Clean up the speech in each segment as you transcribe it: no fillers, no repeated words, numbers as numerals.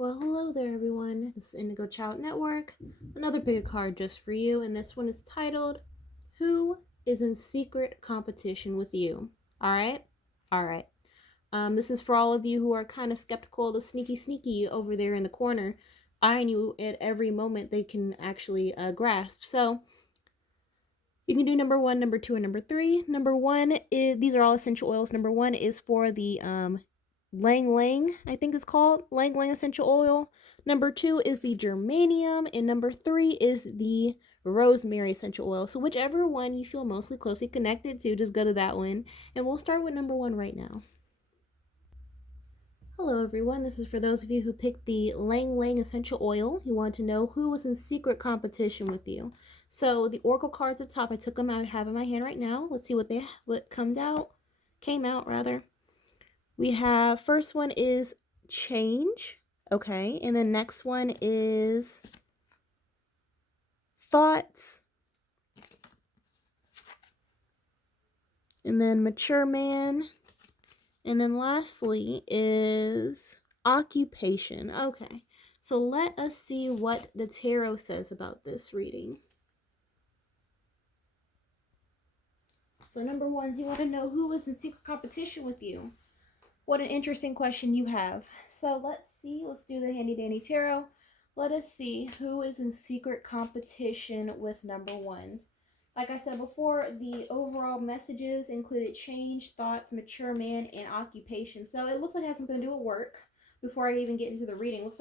Well, hello there, everyone. This is Indigo Child Network. Another big card just for you, and this one is titled, Who is in Secret Competition with You? Alright? Alright. This is for all of you who are kind of skeptical of the sneaky over there in the corner, eyeing you at every moment they can actually grasp. So, you can do number 1, number 2, and number 3. Number 1 is, these are all essential oils. Number 1 is for the Lang Lang, I think it's called, Lang Lang essential oil. Number 2 is the germanium, and number 3 is the rosemary essential oil. So whichever one you feel mostly closely connected to, just go to that one. And we'll start with number 1 right now. Hello everyone, this is for those of you who picked the Lang Lang essential oil. You want to know who was in secret competition with you. So the oracle cards at the top, I took them out, I have in my hand right now. Let's see what came out rather. We have, first one is change, okay, and then next one is thoughts, and then mature man, and then lastly is occupation. Okay, so let us see what the tarot says about this reading. So number 1, you want to know who was in secret competition with you. What an interesting question you have. So let's see, let's do the handy dandy tarot. Let us see who is in secret competition with number 1s. Like I said before, the overall messages included change, thoughts, mature man, and occupation. So it looks like it has something to do with work. Before I even get into the reading, looks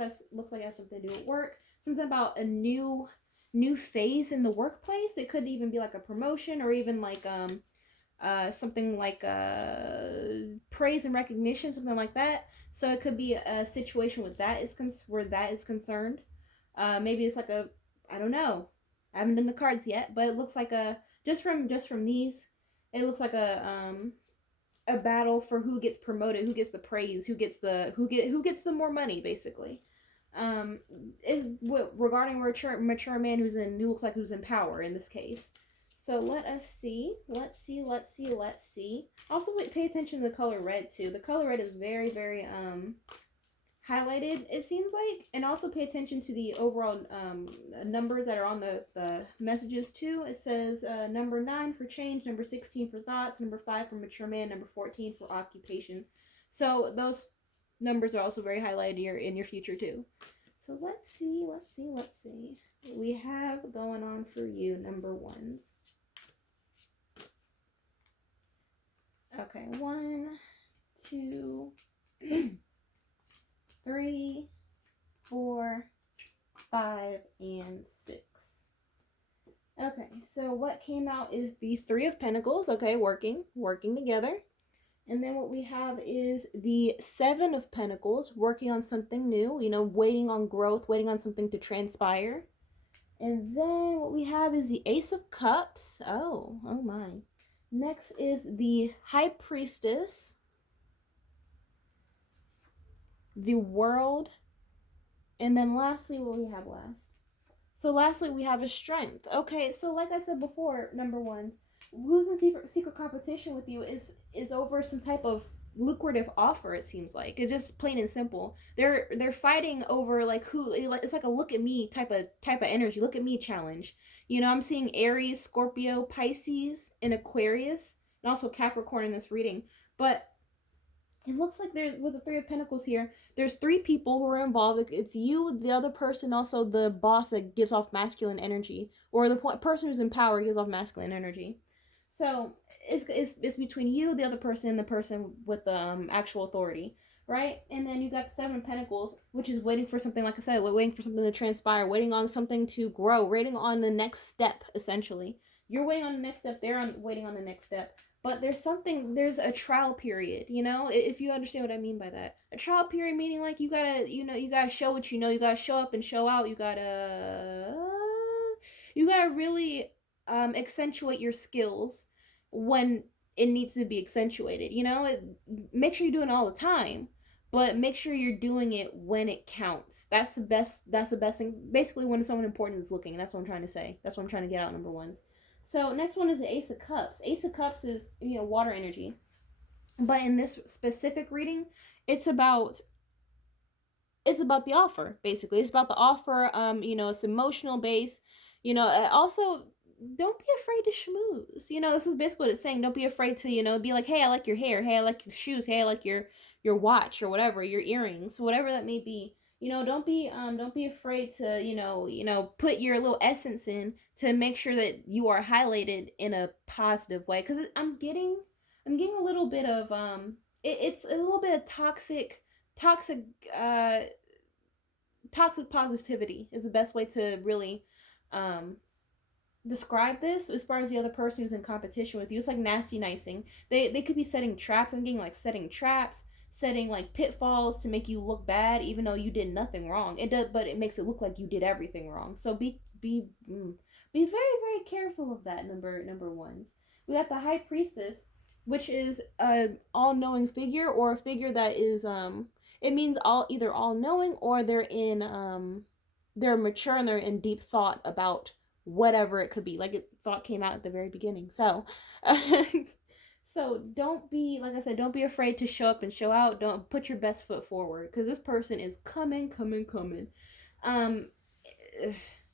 like it has something to do with work. Something about a new phase in the workplace. It could even be like a promotion, or even like something like praise and recognition, something like that. So it could be a situation with where that is concerned. Maybe it's like I don't know. I haven't done the cards yet, but it looks like just from these, it looks like a battle for who gets promoted, who gets the praise, who gets the more money, basically. Is regarding mature man who looks like who's in power in this case. So let us see. Let's see. Also, pay attention to the color red too. The color red is very highlighted, it seems like. And also pay attention to the overall numbers that are on the messages too. It says number 9 for change, number 16 for thoughts, number 5 for mature man, number 14 for occupation. So those numbers are also very highlighted in your future too. So let's see. What we have going on for you, number 1s. Okay, 1, 2, 3, 4, 5, and 6. Okay, so what came out is the 3 of Pentacles, okay, working together. And then what we have is the 7 of Pentacles, working on something new, waiting on growth, waiting on something to transpire. And then what we have is the Ace of Cups. Oh my. Next is the High Priestess, the World, and then lastly, what we have last. So lastly, we have a Strength. Okay, so like I said before, number 1s, who's in secret competition with you is over some type of lucrative offer. It seems like it's just plain and simple. They're fighting over like who. It's like a look at me type of energy. Look at me challenge. I'm seeing Aries, Scorpio, Pisces, and Aquarius, and also Capricorn in this reading. But it looks like there's, with the 3 of Pentacles here, there's 3 people who are involved. It's you, the other person, also the boss that gives off masculine energy, or the person who's in power gives off masculine energy. So it's between you, the other person, and the person with the actual authority, right? And then you got the 7 of Pentacles, which is waiting for something, like I said, waiting for something to transpire, waiting on something to grow, waiting on the next step, essentially. You're waiting on the next step, they're waiting on the next step. But there's a trial period, if you understand what I mean by that. A trial period meaning like you gotta show what you know, you gotta show up and show out, you gotta really accentuate your skills when it needs to be accentuated, make sure you're doing it all the time, but make sure you're doing it when it counts. That's the best thing. Basically, when someone important is looking, that's what I'm trying to say. That's what I'm trying to get out, number 1s. So next one is the Ace of Cups. Ace of Cups is, water energy. But in this specific reading, it's about it's about the offer, basically. It's about the offer. You know, it's emotional based. You know, also don't be afraid to schmooze. You know, this is basically what it's saying. Don't be afraid to, you know, be like, hey, I like your hair. Hey, I like your shoes. Hey, I like your watch or whatever, your earrings, whatever that may be. You know, don't be afraid to, put your little essence in to make sure that you are highlighted in a positive way. Because I'm getting a little bit of it's a little bit of toxic uh toxic positivity is the best way to really um describe this. As far as the other person who's in competition with you, it's like nasty nicing. They could be setting traps. I'm getting like setting traps, setting like pitfalls to make you look bad even though you did nothing wrong. It does, but it makes it look like you did everything wrong. So be very very careful of that. Number ones, we got the high priestess, which is a all-knowing figure, or a figure that is it means all knowing, or they're mature and they're in deep thought about whatever it could be. Like, thought came out at the very beginning. So so don't be, like I said, don't be afraid to show up and show out. Don't put your best foot forward, because this person is coming. um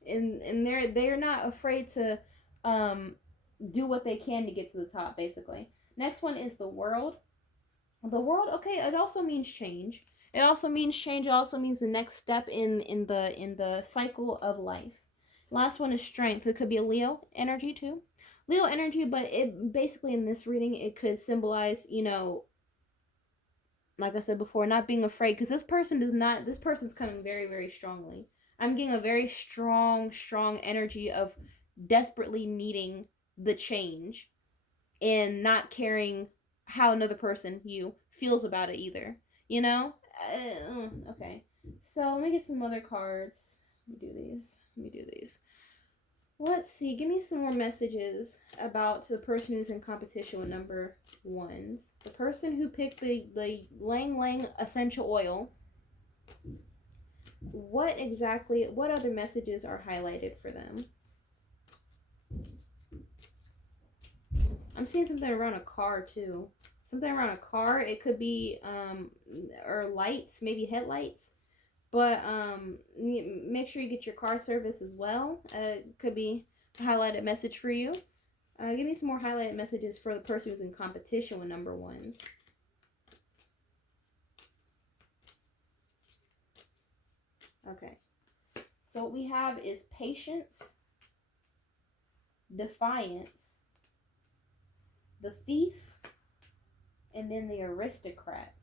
and they're not afraid to do what they can to get to the top, basically. Next one is the world. The world, okay, it also means change. It also means change. It also means the next step in the cycle of life. Last one is strength. It could be a Leo energy too. Leo energy, but it basically, in this reading, it could symbolize, like I said before, not being afraid, because this person's coming very very strongly. I'm getting a very strong energy of desperately needing the change, and not caring how another person, you, feels about it either. You know? Okay. So let me get some other cards. Let me do these. Let's see. Give me some more messages about the person who's in competition with number ones. The person who picked the Lang Lang essential oil. What other messages are highlighted for them? I'm seeing something around a car too. Something around a car. It could be or lights, maybe headlights. But make sure you get your car service as well. Could be a highlighted message for you. Give me some more highlighted messages for the person who's in competition with number ones. Okay. So what we have is patience, defiance, the thief, and then the aristocrat.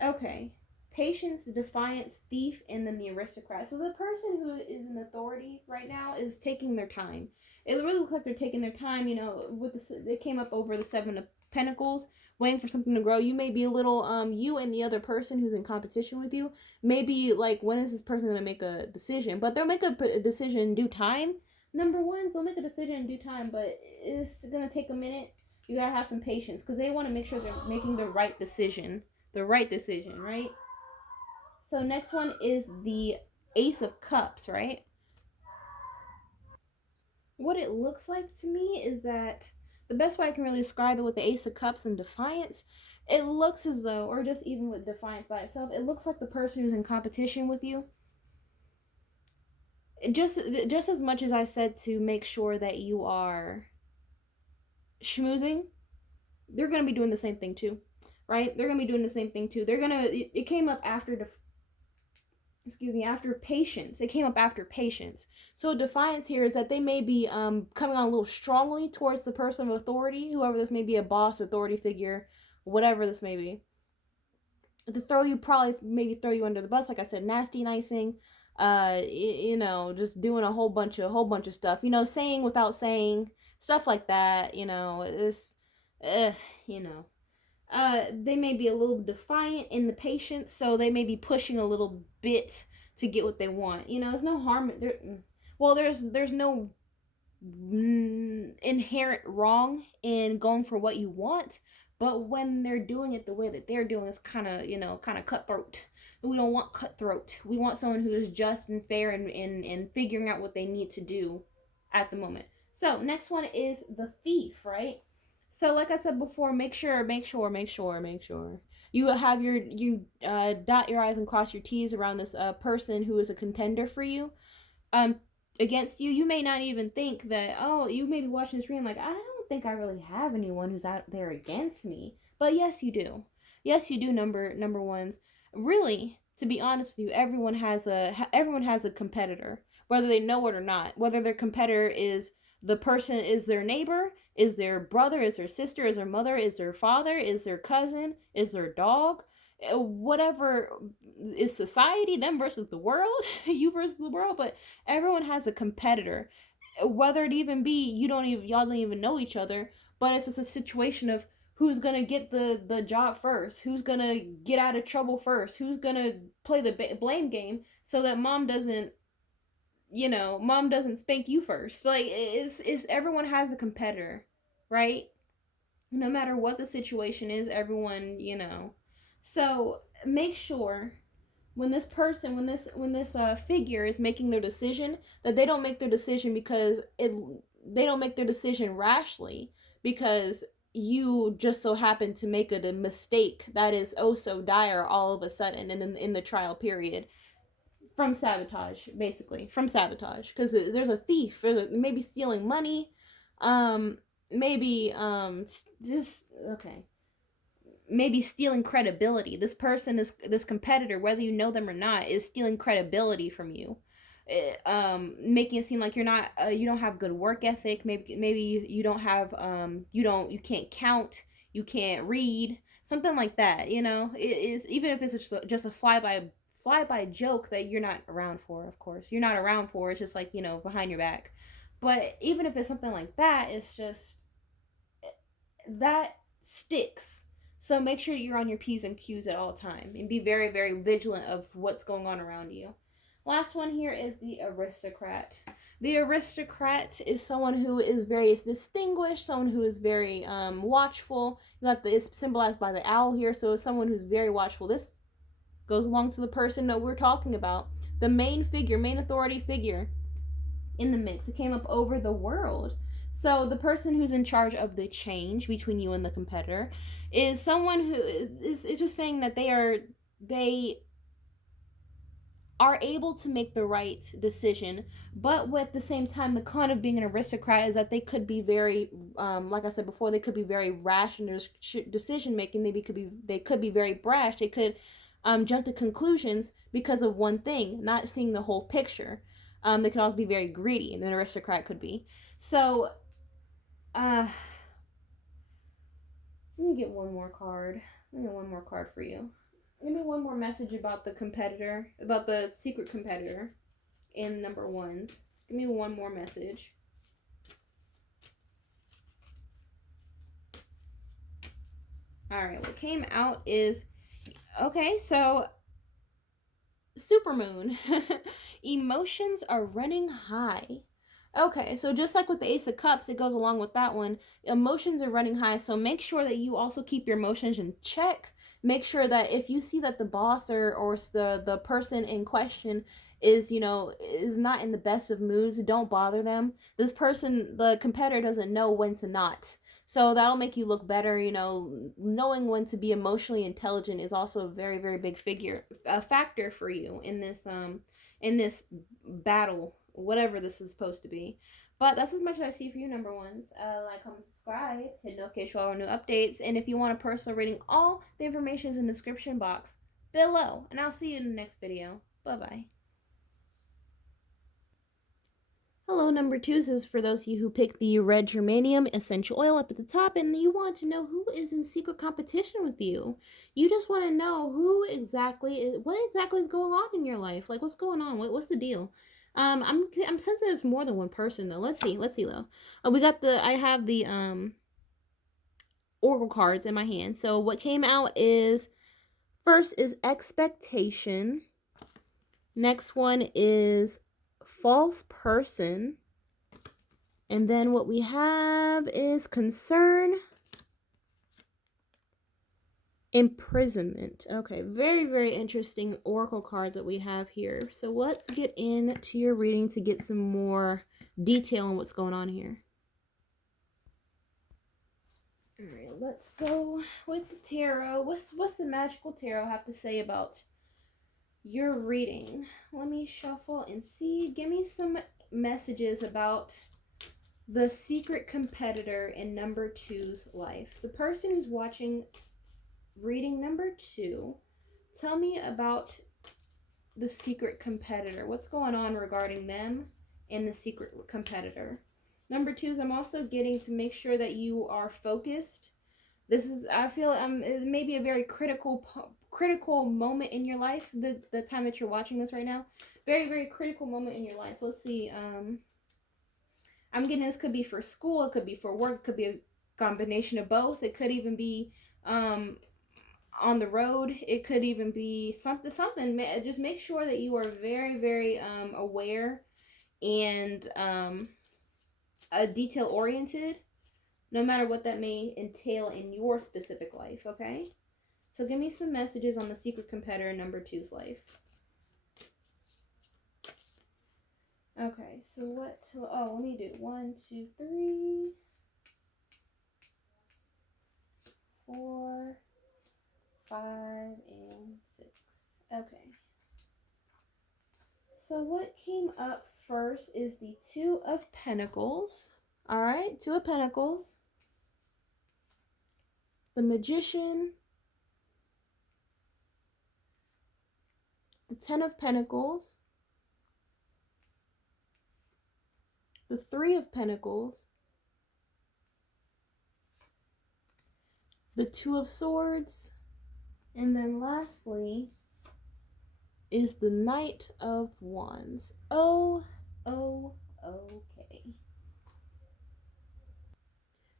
Okay. Patience, defiance, thief, and then the aristocrat. So the person who is in authority right now is taking their time. It really looks like they're taking their time. You know, it came up over the Seven of Pentacles, waiting for something to grow. You may be a little you and the other person who's in competition with you, maybe like, when is this person gonna make a decision? But they'll make a decision in due time. Number ones, they'll make a decision in due time, but it's gonna take a minute. You gotta have some patience, because they want to make sure they're making the right decision. Right? So next one is the Ace of Cups, right? What it looks like to me is that the best way I can really describe it with the Ace of Cups and Defiance, it looks as though, or just even with Defiance by itself, it looks like the person who's in competition with you, just as much as I said to make sure that you are schmoozing, they're going to be doing the same thing too, right? They're going to be doing the same thing too. It came up after after patience. It came up after patience. So defiance here is that they may be coming on a little strongly towards the person of authority, whoever this may be, a boss, authority figure, whatever this may be. Maybe throw you under the bus, like I said, nasty nicing, just doing a whole bunch of stuff, saying without saying, stuff like that, it's, you know. They may be a little defiant in the patience, so they may be pushing a little bit to get what they want. There's no harm there. Well, there's no inherent wrong in going for what you want, but when they're doing it the way that they're doing, it's kind of cutthroat. We don't want cutthroat. We want someone who is just and fair and figuring out what they need to do at the moment. So next one is the thief, right? So like I said before, make sure You have you dot your I's and cross your T's around this person who is a contender for you, um against you. You may not even think that, oh, you may be watching this stream like, I don't think I really have anyone who's out there against me. But yes, you do. Yes, you do, number ones. Really, to be honest with you, everyone has a competitor, whether they know it or not. Whether their competitor is the person, is their neighbor, is their brother, is their sister, is their mother, is their father, is their cousin, is their dog, whatever, is society, them versus the world, you versus the world. But everyone has a competitor, whether it even be y'all don't even know each other, but it's just a situation of who's gonna get the job first, who's gonna get out of trouble first, who's gonna play the blame game so that mom doesn't spank you first. Like, it's everyone has a competitor, right? No matter what the situation is, everyone. So make sure when this person, when this figure is making their decision, that they don't make their decision they don't make their decision rashly because you just so happen to make a mistake that is oh so dire all of a sudden in the trial period, from sabotage, basically, from sabotage, because there's a thief, maybe stealing money, maybe just okay, maybe stealing credibility. This person is this competitor, whether you know them or not, is stealing credibility from you, making it seem like you don't have good work ethic. Maybe you don't have you can't count, you can't read, something like that. It is, even if it's just a fly by joke that you're not around for. Of course you're not around for, it's just like, behind your back. But even if it's something like that, it's just that sticks. So make sure you're on your P's and Q's at all time and be very, very vigilant of what's going on around you. Last one here is the aristocrat. The aristocrat is someone who is very distinguished, someone who is very watchful. It's symbolized by the owl here, so it's someone who's very watchful. This goes along to the person that we're talking about, the main authority figure in the mix. It came up over the world. So the person who's in charge of the change between you and the competitor is someone who is just saying that they are able to make the right decision, but at the same time, the con of being an aristocrat is that they could be very, like I said before, they could be very rash in their decision making. They could be very brash. They could jump to conclusions because of one thing, not seeing the whole picture. They could also be very greedy, and an aristocrat could be. So, let me get one more card. Let me get one more card for you. Give me one more message about the competitor, about the secret competitor in number ones. Give me one more message. Alright, what came out is, okay, so supermoon. Emotions are running high. Okay, so just like with the Ace of Cups, it goes along with that one. Emotions are running high, so make sure that you also keep your emotions in check. Make sure that if you see that the boss or the person in question is not in the best of moods, don't bother them. This person, the competitor, doesn't know when to not. So that'll make you look better. Knowing when to be emotionally intelligent is also a very, very big factor for you in this battle, whatever this is supposed to be. But that's as much as I see for you, number ones. Like, comment, subscribe, hit notification for all our new updates. And if you want a personal reading, all the information is in the description box below. And I'll see you in the next video. Bye-bye. Hello, number twos is for those of you who picked the red germanium essential oil up at the top, and you want to know who is in secret competition with you. You just want to know what exactly is going on in your life. Like, what's going on? What's the deal? I'm sensing it's more than one person though. Let's see though. I have the oracle cards in my hand. So what came out is, first is expectation. Next one is false person. And then what we have is concern, imprisonment. Okay, very, very interesting oracle cards that we have here. So let's get into your reading to get some more detail on what's going on here. All right, let's go with the tarot. What's the magical tarot have to say about your reading? Let me shuffle and see. Give me some messages about the secret competitor in number two's life. The person who's watching reading number two, tell me about the secret competitor. What's going on regarding them and the secret competitor? Number two is I'm also getting to make sure that you are focused. This is, I feel, it may be a very critical moment in your life. The time that you're watching this right now, very, very critical moment in your life. Let's see. I'm getting this could be for school, it could be for work, it could be a combination of both. It could even be on the road. It could even be something. Just make sure that you are very, very aware and detail oriented, no matter what that may entail in your specific life. Okay, so give me some messages on the secret competitor in number two's life. Okay, so what? Oh, let me do 1, 2, 3, 4, 5, and 6. Okay. So what came up first is the Two of Pentacles. All right, Two of Pentacles. The Magician. The Ten of Pentacles. The Three of Pentacles. The Two of Swords. And then lastly is the Knight of Wands. Okay.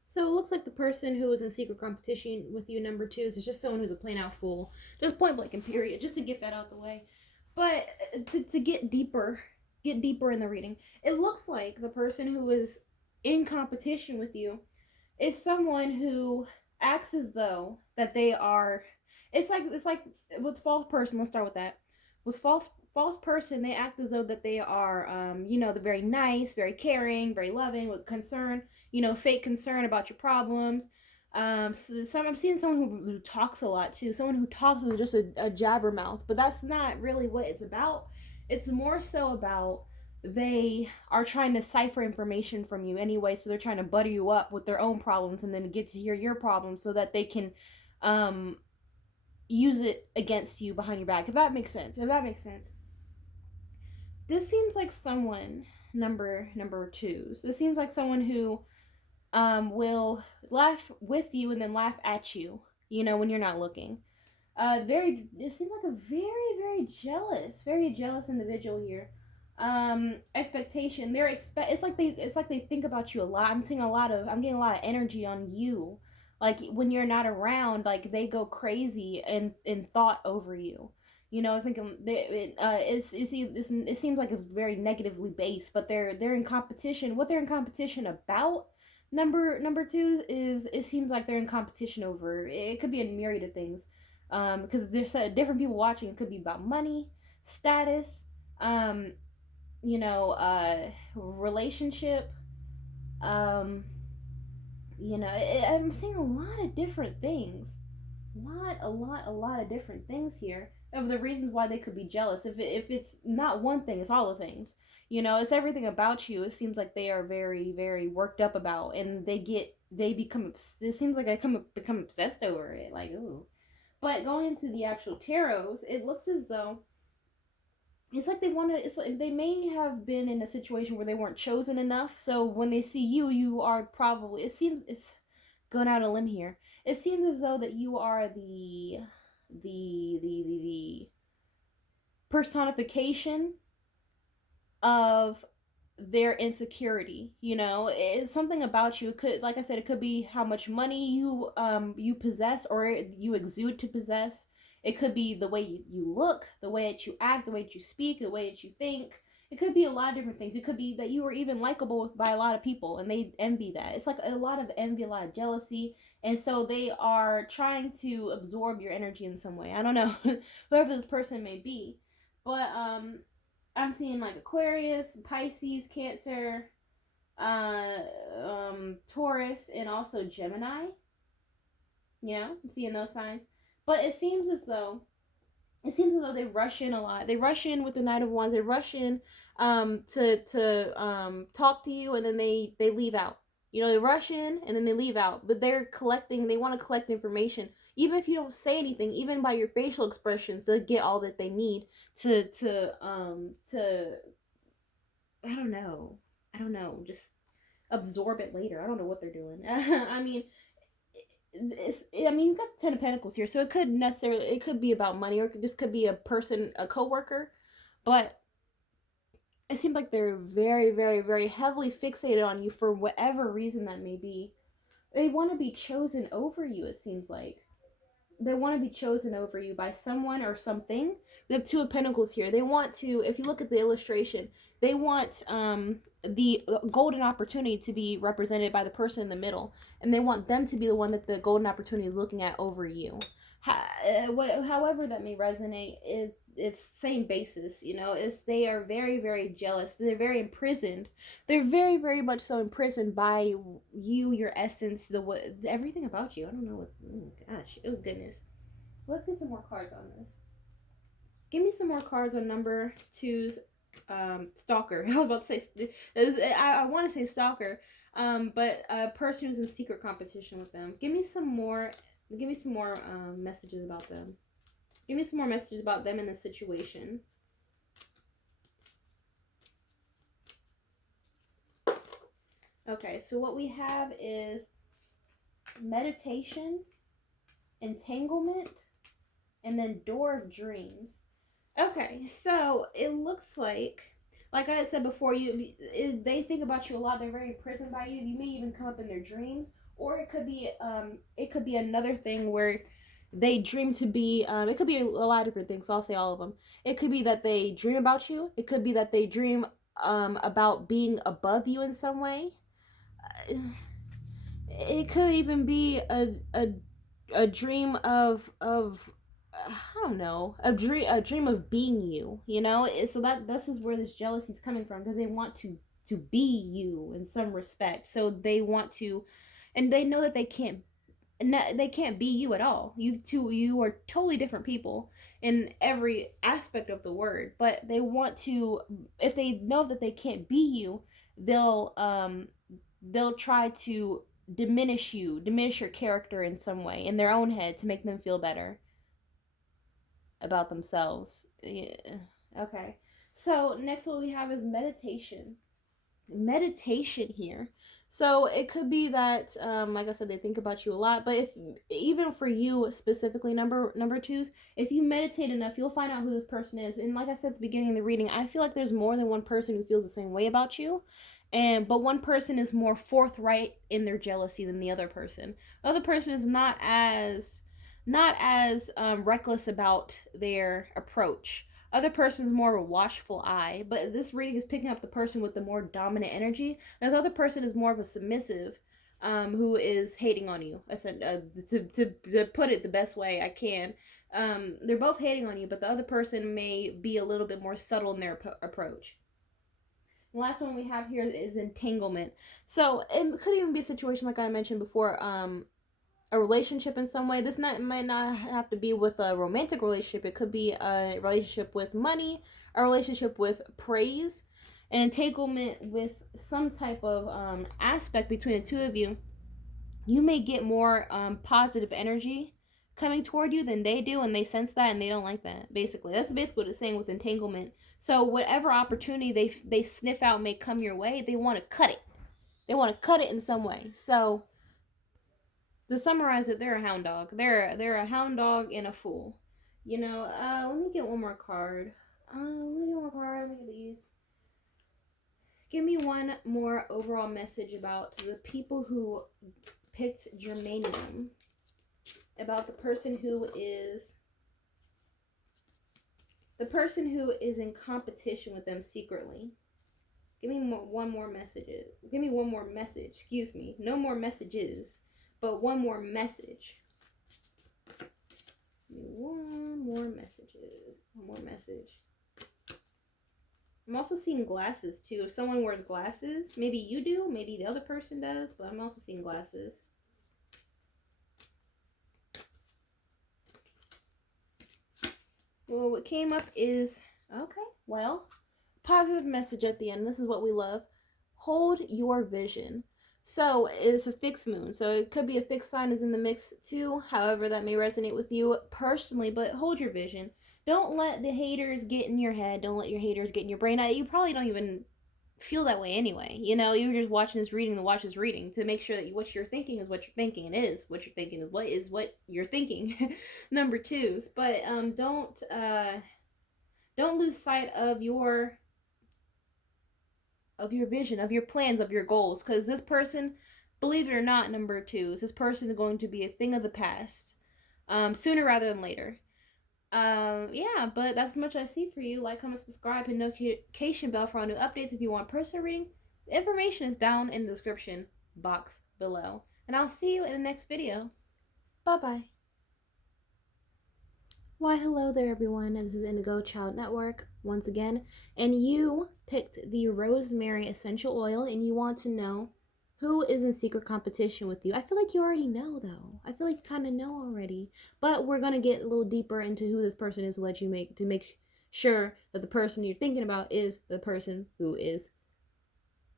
So it looks like the person who is in secret competition with you, number two, is just someone who's a plain out fool. Just point blank and period, just to get that out the way. But to get deeper in the reading, it looks like the person who is in competition with you is someone who acts as though that they are. It's like with false person. Let's start with that. With false person, they act as though that they are, they're very nice, very caring, very loving, with concern, fake concern about your problems. I'm seeing someone who talks a lot too. Someone who talks is just a jabbermouth, but that's not really what it's about. It's more so about they are trying to cipher information from you anyway, so they're trying to butter you up with their own problems and then get to hear your problems so that they can use it against you behind your back. If that makes sense. This seems like someone, number twos. This seems like someone who will laugh with you and then laugh at you, when you're not looking. It seems like a very, very jealous individual here. Expectation. It's like they think about you a lot. I'm getting a lot of energy on you. Like when you're not around, like they go crazy and thought over you. I think it seems like it's very negatively based, but they're in competition. What they're in competition about, number two, is it seems like they're in competition over. It could be a myriad of things, because there's different people watching. It could be about money, status, relationship. I'm seeing a lot of different things. A lot of different things here of the reasons why they could be jealous. If it's not one thing, it's all the things. It's everything about you. It seems like they are very, very worked up about, and it seems like they become obsessed over it. Like, ooh. But going into the actual tarots, it looks as though it's like it's like they may have been in a situation where they weren't chosen enough. So when they see you, you are probably, it's going out a limb here. It seems as though that you are the personification of their insecurity. It's something about you. It could, like I said, it could be how much money you possess or you exude to possess. It could be the way you look, the way that you act, the way that you speak, the way that you think. It could be a lot of different things. It could be that you were even likable by a lot of people and they envy that. It's like a lot of envy, a lot of jealousy. And so they are trying to absorb your energy in some way. I don't know, whoever this person may be. But I'm seeing like Aquarius, Pisces, Cancer, Taurus, and also Gemini. You know, I'm seeing those signs. But it seems as though they rush in a lot. They rush in with the Knight of Wands. They rush in to talk to you, and then they leave out. You know, they rush in and then they leave out. But they're collecting. They want to collect information, even if you don't say anything. Even by your facial expressions, they'll get all that they need to I don't know, just absorb it later. I don't know what they're doing. I mean, you've got the Ten of Pentacles here, so it could be about money, or it just could be a person, a coworker, but it seems like they're very, very, very heavily fixated on you for whatever reason that may be. They want to be chosen over you. It seems like they want to be chosen over you by someone or something. We have Two of Pentacles here. They want to, if you look at the illustration, they want the golden opportunity to be represented by the person in the middle, and they want them to be the one that the golden opportunity is looking at over you. However that may resonate, is it's same basis. You know, is they are very, very jealous. They're very imprisoned. They're very, very much so imprisoned by you, your essence, everything about you. I don't know what. Oh gosh, oh goodness. Let's get some more cards on this. Give me some more cards on number two's stalker. I was about to say, I want to say stalker, but a person who's in secret competition with them. Give me some more messages about them. Give me some more messages about them in this situation. Okay, so what we have is meditation, entanglement, and then door of dreams. Okay, so it looks like I said before, they think about you a lot. They're very imprisoned by you. You may even come up in their dreams, or it could be another thing where they dream to be. It could be a lot of different things. So I'll say all of them. It could be that they dream about you. It could be that they dream about being above you in some way. It could even be a dream of I don't know, a dream of being you, you know. So this is where this jealousy is coming from, because they want to be you in some respect. So they want to, and they know that they can't be you at all. You are totally different people in every aspect of the word, but they want to, if they know that they can't be you, they'll try to diminish your character in some way in their own head to make them feel better about themselves. Yeah. Okay. So next what we have is meditation. Meditation here. So it could be that, like I said, they think about you a lot. But if even for you specifically, number twos, if you meditate enough, you'll find out who this person is. And like I said at the beginning of the reading, I feel like there's more than one person who feels the same way about you. But one person is more forthright in their jealousy than the other person. The other person is not as reckless about their approach. Other person's more of a watchful eye, but this reading is picking up the person with the more dominant energy. And the other person is more of a submissive, who is hating on you. I said, to put it the best way I can. They're both hating on you, but the other person may be a little bit more subtle in their approach. The last one we have here is entanglement. So it could even be a situation like I mentioned before, a relationship in some way. This might not have to be with a romantic relationship. It could be a relationship with money, a relationship with praise, an entanglement with some type of aspect between the two of you. You may get more positive energy coming toward you than they do, and they sense that and they don't like that. Basically, that's basically what it's saying with entanglement. So whatever opportunity they sniff out may come your way, they want to cut it. They want to cut it in some way. So to summarize it, they're a hound dog. They're a hound dog and a fool. You know, let me get one more card. Let me get these. Give me one more overall message about the people who picked germanium. About the person who is in competition with them secretly. Give me one more message. Give me one more message. Excuse me. No more messages. But one more message. One more message. I'm also seeing glasses too. If someone wears glasses, maybe you do, maybe the other person does, but I'm also seeing glasses. Well, what came up is, okay, well, positive message at the end. This is what we love. Hold your vision. So it's a fixed moon. So it could be a fixed sign is in the mix too. However, that may resonate with you personally, but hold your vision. Don't let the haters get in your head. Don't let your haters get in your brain. You probably don't even feel that way anyway. You know, you're just watching this reading to watch this reading to make sure that what you're thinking is what you're thinking. It is what you're thinking is what you're thinking. Number twos, but don't lose sight of your vision, of your plans, of your goals, because this person, believe it or not, number twos, this person is going to be a thing of the past, sooner rather than later. Yeah, but that's as much I see for you. Like, comment, subscribe, and notification bell for all new updates. If you want personal reading, the information is down in the description box below. And I'll see you in the next video. Bye-bye. Why, hello there, everyone. This is Indigo Child Network once again. And you picked the rosemary essential oil, and you want to know who is in secret competition with you. I feel like you already know, though. I feel like you kind of know already. But we're going to get a little deeper into who this person is to make sure that the person you're thinking about is the person who is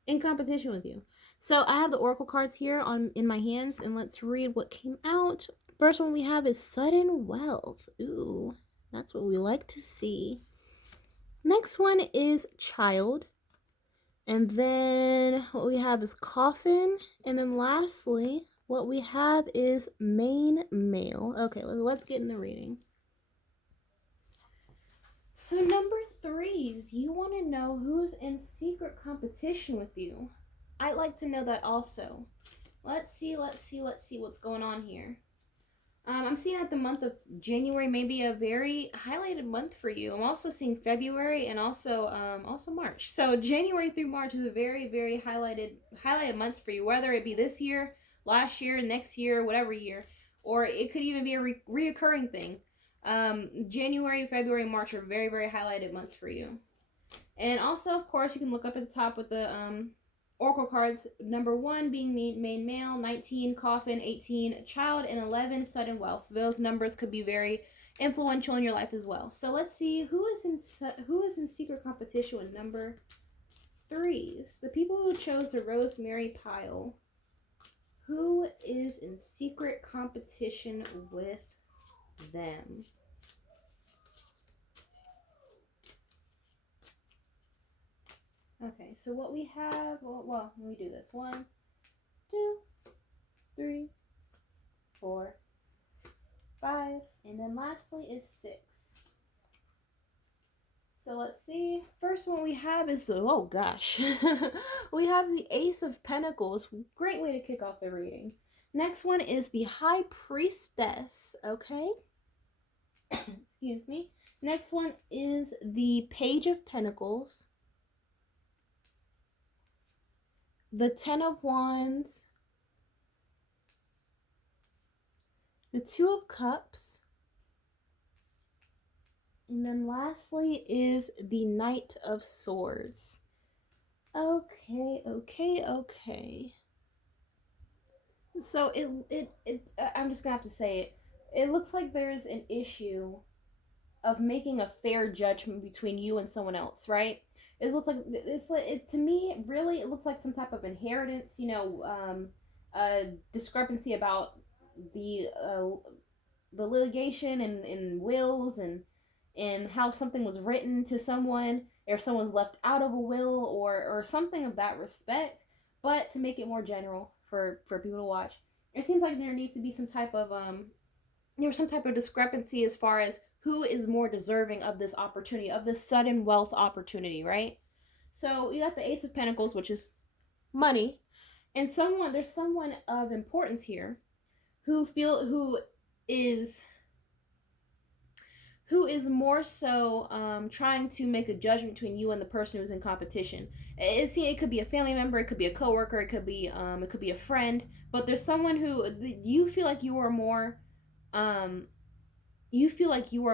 in competition with you. So I have the oracle cards here in my hands, and let's read what came out. First one we have is sudden wealth. Ooh, that's what we like to see. Next one is child. And then what we have is coffin. And then lastly, what we have is main male. Okay, let's get in the reading. So number threes, you want to know who's in secret competition with you. I'd like to know that also. Let's see what's going on here. I'm seeing that the month of January may be a very highlighted month for you. I'm also seeing February and also March. So January through March is a very, very highlighted months for you, whether it be this year, last year, next year, whatever year, or it could even be a reoccurring thing. January, February, March are very, very highlighted months for you. And also, of course, you can look up at the top with the oracle cards, number 1 being main male, 19 coffin, 18 child, and 11 sudden wealth. Those numbers could be very influential in your life as well. So let's see who is in secret competition with number 3s. The people who chose the rosemary pile. Who is in secret competition with them? Okay, so what we have, well, let me do this. 1, 2, 3, 4, 5, and then lastly is 6. So let's see. First one we have is the, oh gosh, we have the Ace of Pentacles. Great way to kick off the reading. Next one is the High Priestess, okay? Excuse me. Next one is the Page of Pentacles. The 10 of Wands, the 2 of Cups, and then lastly is the Knight of Swords. Okay. So I'm just gonna have to say it. It looks like there's an issue of making a fair judgment between you and someone else, right? It looks like to me, really, it looks like some type of inheritance, a discrepancy about the litigation and wills and how something was written to someone, or someone's left out of a will, or something of that respect. But to make it more general for people to watch, it seems like there needs to be some type of discrepancy as far as who is more deserving of this opportunity, of this sudden wealth opportunity, right? So you got the Ace of Pentacles, which is money, and there's someone of importance here who is more so trying to make a judgment between you and the person who's in competition. It could be a family member, it could be a coworker, it could be a friend, but there's someone who you feel like you are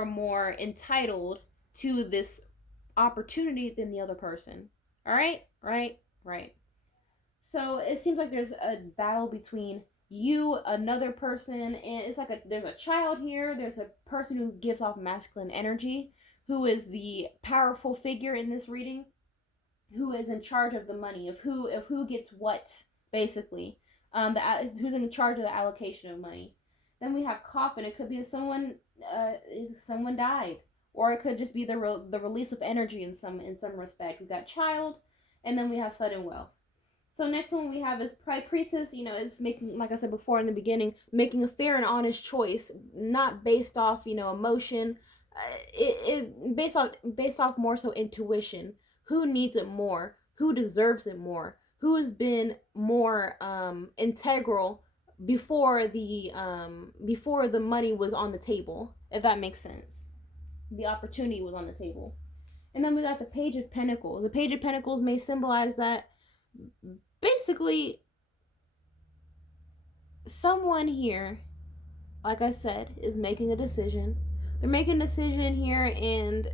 more entitled to this opportunity than the other person. All right. So it seems like there's a battle between you, another person, and it's like there's a child here, there's a person who gives off masculine energy, who is the powerful figure in this reading, who is in charge of the money, of who gets what, basically, who's in charge of the allocation of money. Then we have coffin. It could be someone died, or it could just be the release of energy in some respect. We got child, and then we have sudden wealth. So next one we have is priestess. Is making, like I said before in the beginning, making a fair and honest choice, not based off emotion. Based off more so intuition. Who needs it more? Who deserves it more? Who has been more integral before the money was on the table? If that makes sense, the opportunity was on the table. And then we got the Page of Pentacles. The Page of Pentacles may symbolize that basically someone here, like I said, is making a decision. They're making a decision here, and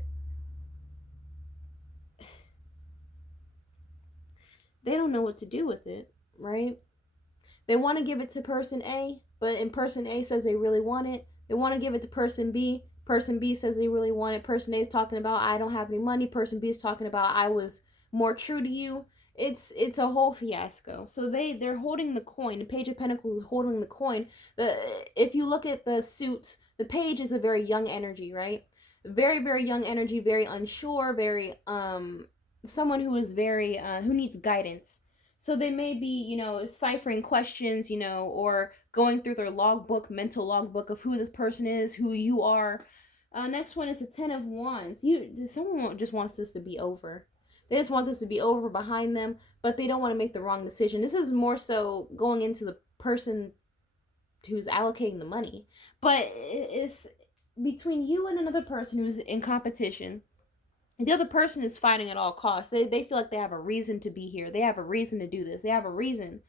they don't know what to do with it, right? They want to give it to person A, but in person A says they really want it. They want to give it to person B. Person B says they really want it. Person A is talking about, I don't have any money. Person B is talking about, I was more true to you. It's a whole fiasco. So they're holding the coin. The Page of Pentacles is holding the coin. If you look at the suits, the page is a very young energy, right? Very, very young energy, very unsure, very someone who is very who needs guidance. So they may be, ciphering questions, or going through their logbook, mental logbook of who this person is, who you are. Next one is the Ten of Wands. Someone just wants this to be over. They just want this to be over behind them, but they don't want to make the wrong decision. This is more so going into the person who's allocating the money. But it's between you and another person who's in competition. The other person is fighting at all costs. They feel like they have a reason to be here. They have a reason to do this. They have a reason.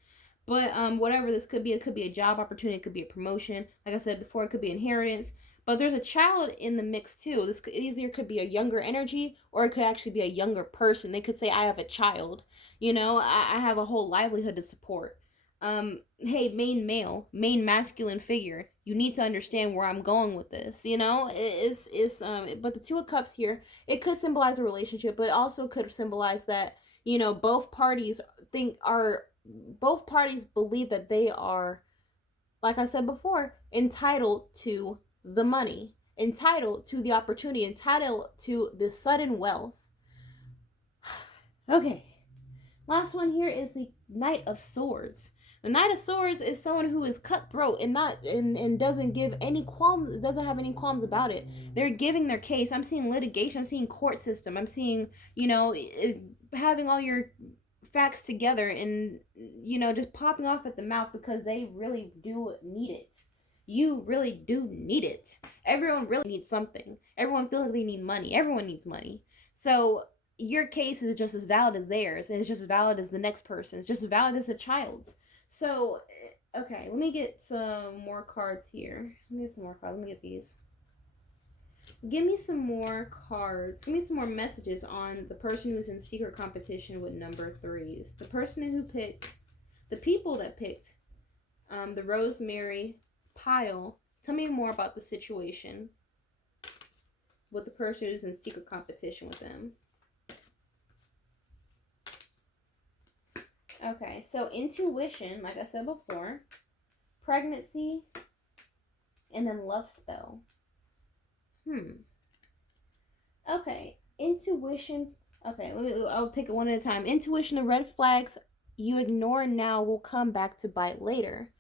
But whatever this could be, it could be a job opportunity, it could be a promotion. Like I said before, it could be inheritance. But there's a child in the mix too. This either could be a younger energy, or it could actually be a younger person. They could say, I have a child. I have a whole livelihood to support. Hey, main male, main masculine figure, you need to understand where I'm going with this. But the Two of Cups here, it could symbolize a relationship, but it also could symbolize that, both parties believe that they are, like I said before, entitled to the money, entitled to the opportunity, entitled to the sudden wealth. Okay. Last one here is the Knight of Swords. The Knight of Swords is someone who is cutthroat and doesn't give any qualms, doesn't have any qualms about it. They're giving their case. I'm seeing litigation. I'm seeing court system. I'm seeing, having all your facts together and, just popping off at the mouth because they really do need it. You really do need it. Everyone really needs something. Everyone feels like they need money. Everyone needs money. So your case is just as valid as theirs, and it's just as valid as the next person. It's just as valid as a child's. So, okay, let me get some more cards here. Let me get these. Give me some more cards. Give me some more messages on the person who's in secret competition with number 3s. The person who picked, the people that picked the Rosemary pile. Tell me more about the situation with the person who's in secret competition with them. Okay, so intuition, like I said before, pregnancy, and then love spell. Okay, intuition. Okay, I'll take it one at a time. Intuition, the red flags you ignore now will come back to bite later.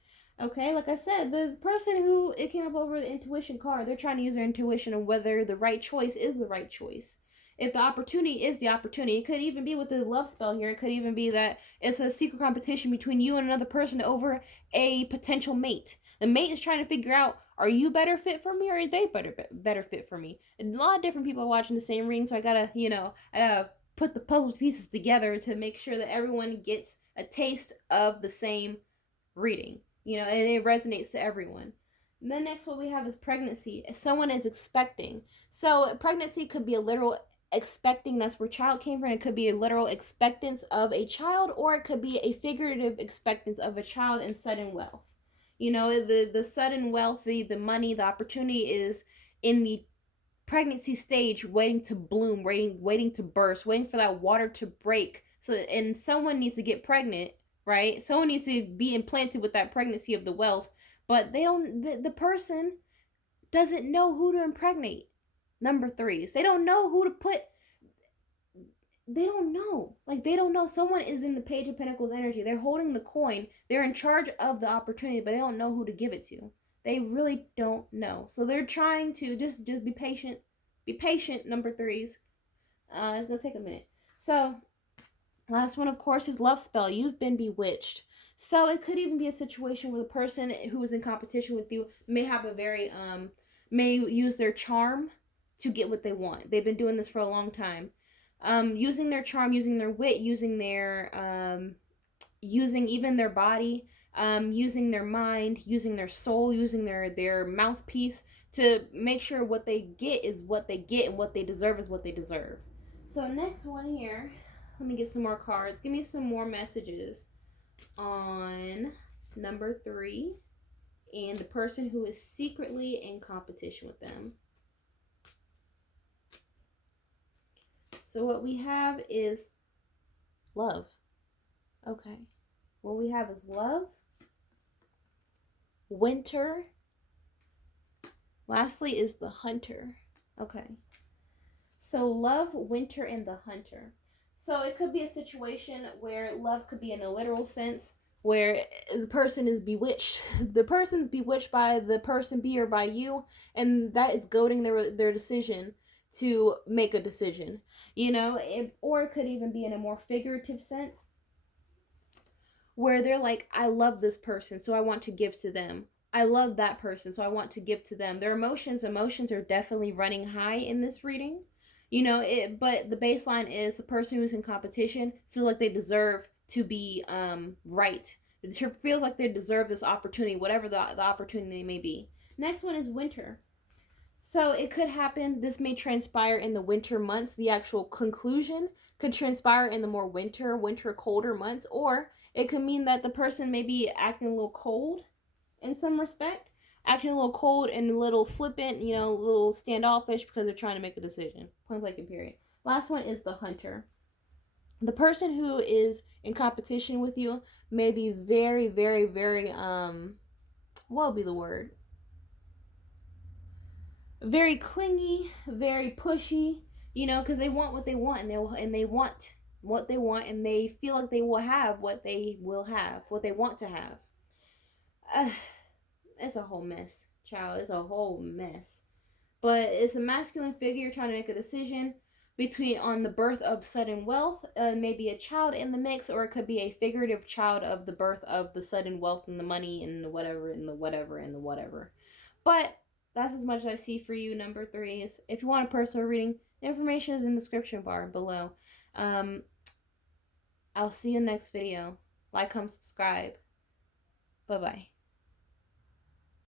Okay, like I said, the person who it came up over the intuition card, they're trying to use their intuition on whether the right choice is the right choice. If the opportunity is the opportunity, it could even be with the love spell here. It could even be that it's a secret competition between you and another person over a potential mate. The mate is trying to figure out, are you better fit for me, or are they better fit for me? A lot of different people are watching the same reading, so I gotta put the puzzle pieces together to make sure that everyone gets a taste of the same reading. And it resonates to everyone. And then next what we have is pregnancy. If someone is expecting. So pregnancy could be a literal expecting, that's where child came from. It could be a literal expectance of a child, or it could be a figurative expectance of a child in sudden wealth. You know, the sudden wealth, the money, the opportunity is in the pregnancy stage, waiting to bloom, waiting to burst, waiting for that water to break. So, and someone needs to get pregnant, right? Someone needs to be implanted with that pregnancy of the wealth, but they don't. The person doesn't know who to impregnate. Number threes, they don't know who to put. They don't know. Like, they don't know. Someone is in the Page of Pentacles energy. They're holding the coin. They're in charge of the opportunity, but they don't know who to give it to. They really don't know. So they're trying to just be patient. Be patient, number threes. It's gonna take a minute. So last one, of course, is love spell. You've been bewitched. So it could even be a situation where the person who is in competition with you may have a very may use their charm to get what they want. They've been doing this for a long time. Using their charm, using their wit, using even their body, using their mind, using their soul, using their mouthpiece to make sure what they get is what they get and what they deserve is what they deserve. So next one here, let me get some more cards. Give me some more messages on number 3 and the person who is secretly in competition with them. So what we have is love. Okay. What we have is love, winter. Lastly is the hunter. Okay. So love, winter, and the hunter. So it could be a situation where love could be in a literal sense, where the person is bewitched. The person's bewitched by the person B or by you, and that is goading their decision to make a decision. You know, or it could even be in a more figurative sense, where they're like, I love this person, so I want to give to them. I love that person, so I want to give to them. Their emotions are definitely running high in this reading. You know, but the baseline is the person who's in competition feels like they deserve to be right. It feels like they deserve this opportunity, whatever the opportunity may be. Next one is winter. So it could happen, this may transpire in the winter months. The actual conclusion could transpire in the more winter, colder months, or it could mean that the person may be acting a little cold in some respect, acting a little cold and a little flippant, you know, a little standoffish because they're trying to make a decision. Point blank and period. Last one is the hunter. The person who is in competition with you may be very, very, very, what would be the word? Very clingy, very pushy, you know, because they want what they want, and they want what they want, and they feel like they will have what they want to have. It's a whole mess, child. It's a whole mess. But it's a masculine figure trying to make a decision between on the birth of sudden wealth, maybe a child in the mix, or it could be a figurative child of the birth of the sudden wealth and the money and the whatever and the whatever and the whatever. But that's as much as I see for you, number 3s. If you want a personal reading, the information is in the description bar below. I'll see you in the next video. Like, comment, subscribe. Bye-bye.